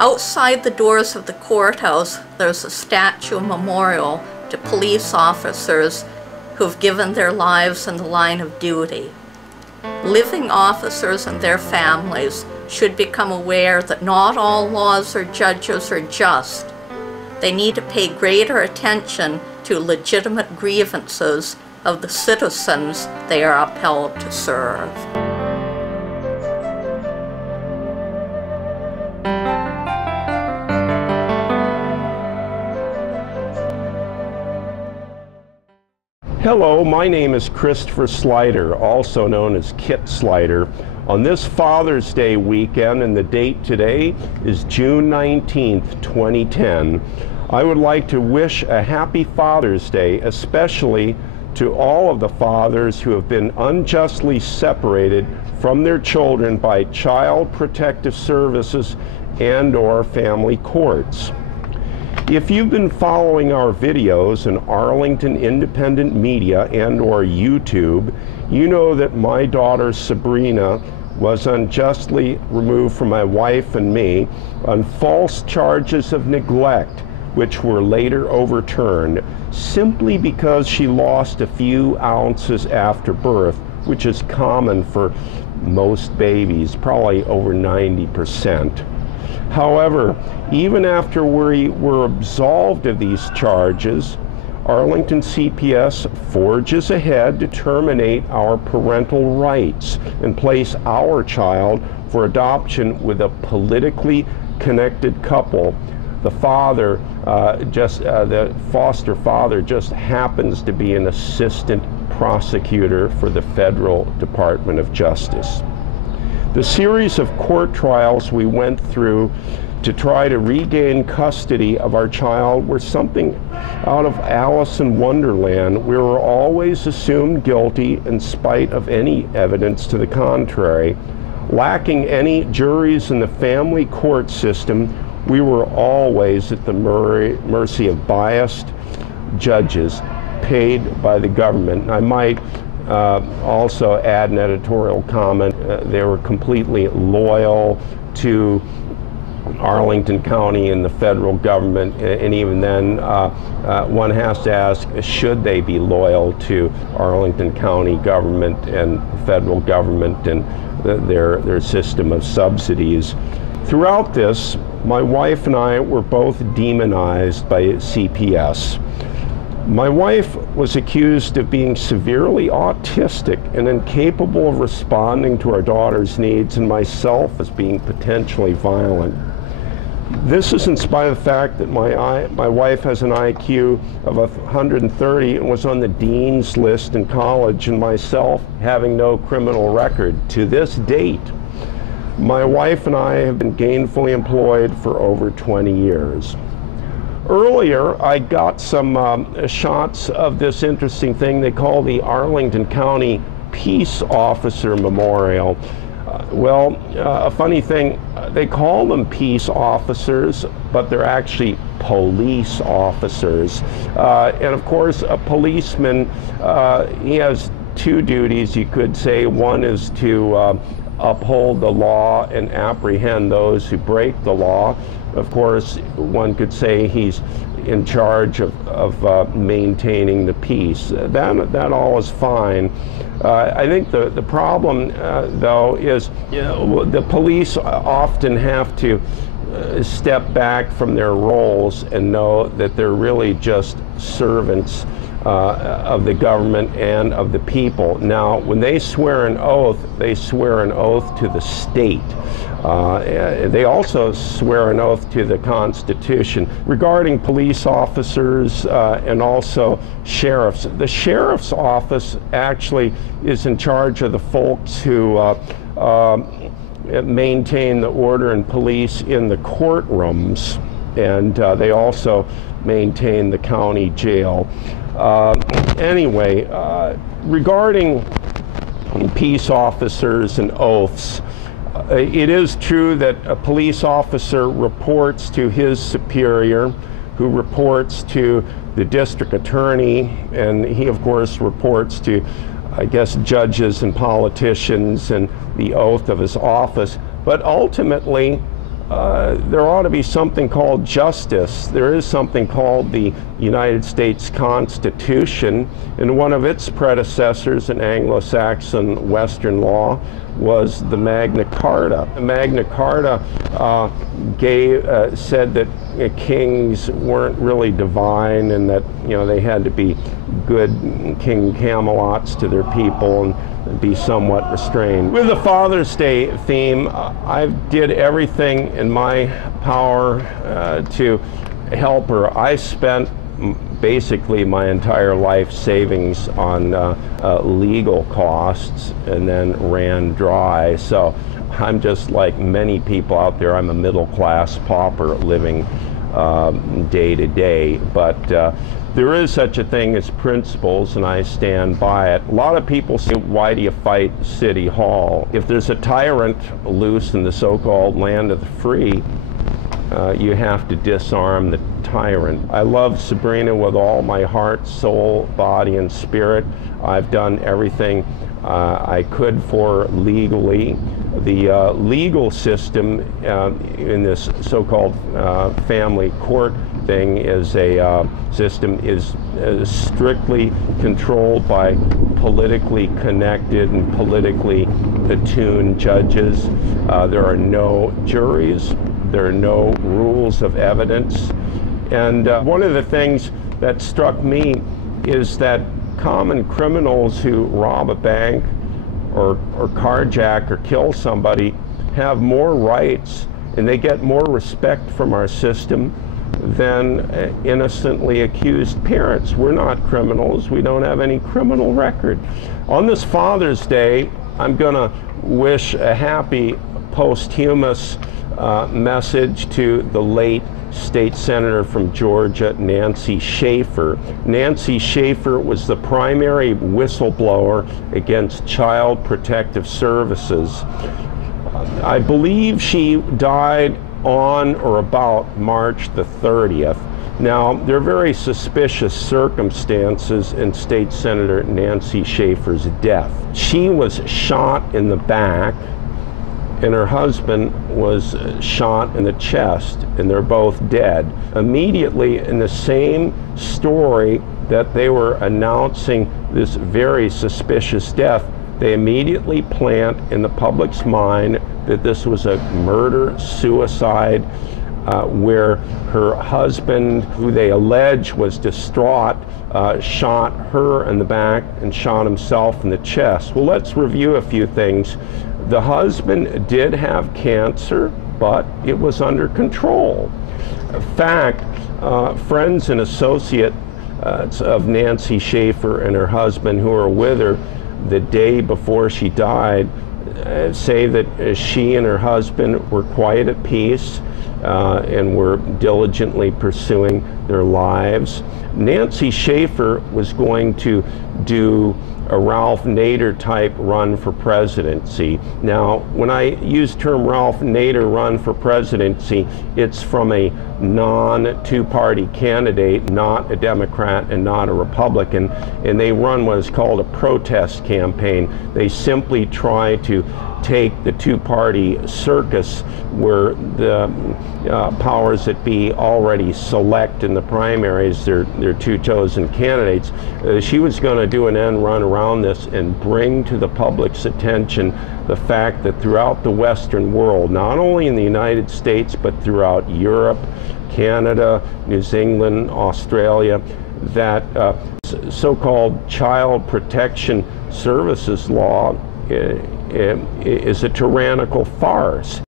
Outside the doors of the courthouse, there's a statue memorial to police officers who've given their lives in the line of duty. Living officers and their families should become aware that not all laws or judges are just. They need to pay greater attention to legitimate grievances of the citizens they are upheld to serve. Hello, my name is Christopher Slider, also known as Kit Slider. On this Father's Day weekend, and the date today is June 19th, 2010, I would like to wish a happy Father's Day, especially to all of the fathers who have been unjustly separated from their children by Child Protective Services and/or family courts. If you've been following our videos in Arlington Independent Media and/or YouTube, you know that my daughter Sabrina was unjustly removed from my wife and me on false charges of neglect, which were later overturned simply because she lost a few ounces after birth, which is common for most babies, probably over 90%. However, even after we were absolved of these charges, Arlington CPS forges ahead to terminate our parental rights and place our child for adoption with a politically connected couple. The father, the foster father, just happens to be an assistant prosecutor for the Federal Department of Justice. The series of court trials we went through to try to regain custody of our child were something out of Alice in Wonderland. We were always assumed guilty in spite of any evidence to the contrary. Lacking any juries in the family court system, we were always at the mercy of biased judges paid by the government. I might also add an editorial comment. They were completely loyal to Arlington County and the federal government, and even then one has to ask, should they be loyal to Arlington County government and federal government and their system of subsidies? Throughout this, my wife and I were both demonized by CPS. My wife was accused of being severely autistic and incapable of responding to our daughter's needs, and myself as being potentially violent. This is in spite of the fact that my wife has an IQ of 130 and was on the dean's list in college, and myself having no criminal record to this date. My wife and I have been gainfully employed for over 20 years. Earlier, I got some shots of this interesting thing they call the Arlington County Peace Officer Memorial. A funny thing, they call them peace officers, but they're actually police officers. And of course, a policeman, he has two duties, you could say. One is to uphold the law and apprehend those who break the law. Of course, one could say he's in charge of maintaining the peace. That all is fine. I think the problem, though, is the police often have to step back from their roles and know that they're really just servants of the government and of the people. Now, when they swear an oath, they swear an oath to the state. They also swear an oath to the Constitution. Regarding police officers and also sheriffs, the sheriff's office actually is in charge of the folks who maintain the order and police in the courtrooms, and they also maintain the county jail. Anyway, regarding peace officers and oaths, it is true that a police officer reports to his superior, who reports to the district attorney, and he of course reports to, I guess, judges and politicians and the oath of his office. But ultimately, there ought to be something called justice. There is something called the United States Constitution, and one of its predecessors in Anglo-Saxon Western law was the Magna Carta. The Magna Carta said that kings weren't really divine, and that they had to be good King Camelots to their people and be somewhat restrained. With the Father's Day theme, I did everything in my power to help her. I spent basically my entire life savings on legal costs and then ran dry. So I'm just like many people out there. I'm a middle-class pauper living day to day, but there is such a thing as principles, and I stand by it. A lot of people say, why do you fight City Hall? If there's a tyrant loose in the so-called land of the free, you have to disarm the tyrant. I love Sabrina with all my heart, soul, body, and spirit. I've done everything I could for her legally. The legal system in this so-called family court thing is a system is strictly controlled by politically connected and politically attuned judges. There are no juries. There are no rules of evidence. And one of the things that struck me is that common criminals who rob a bank or carjack or kill somebody have more rights and they get more respect from our system than innocently accused parents. We're not criminals. We don't have any criminal record. On this Father's Day, I'm going to wish a happy posthumous message to the late state senator from Georgia, Nancy Schaefer. Nancy Schaefer was the primary whistleblower against Child Protective Services. I believe she died on or about March the 30th. Now, there are very suspicious circumstances in State Senator Nancy Schaefer's death. She was shot in the back, and her husband was shot in the chest, and they're both dead. Immediately in the same story that they were announcing this very suspicious death, they immediately plant in the public's mind that this was a murder-suicide where her husband, who they allege was distraught, shot her in the back and shot himself in the chest. Well, let's review a few things. The husband did have cancer, but it was under control. In fact, friends and associates of Nancy Schaefer and her husband who were with her the day before she died say that she and her husband were quite at peace and were diligently pursuing their lives. Nancy Schaefer was going to do a Ralph Nader type run for presidency. Now, when I use term Ralph Nader run for presidency, it's from a non-two-party candidate, not a Democrat and not a Republican, and they run what is called a protest campaign. They simply try to take the two-party circus where the powers that be already select in the primaries their two chosen candidates. She was going to do an end run around this and bring to the public's attention the fact that throughout the Western world, not only in the United States, but throughout Europe, Canada, New Zealand, Australia, that so-called Child Protection Services law is a tyrannical farce.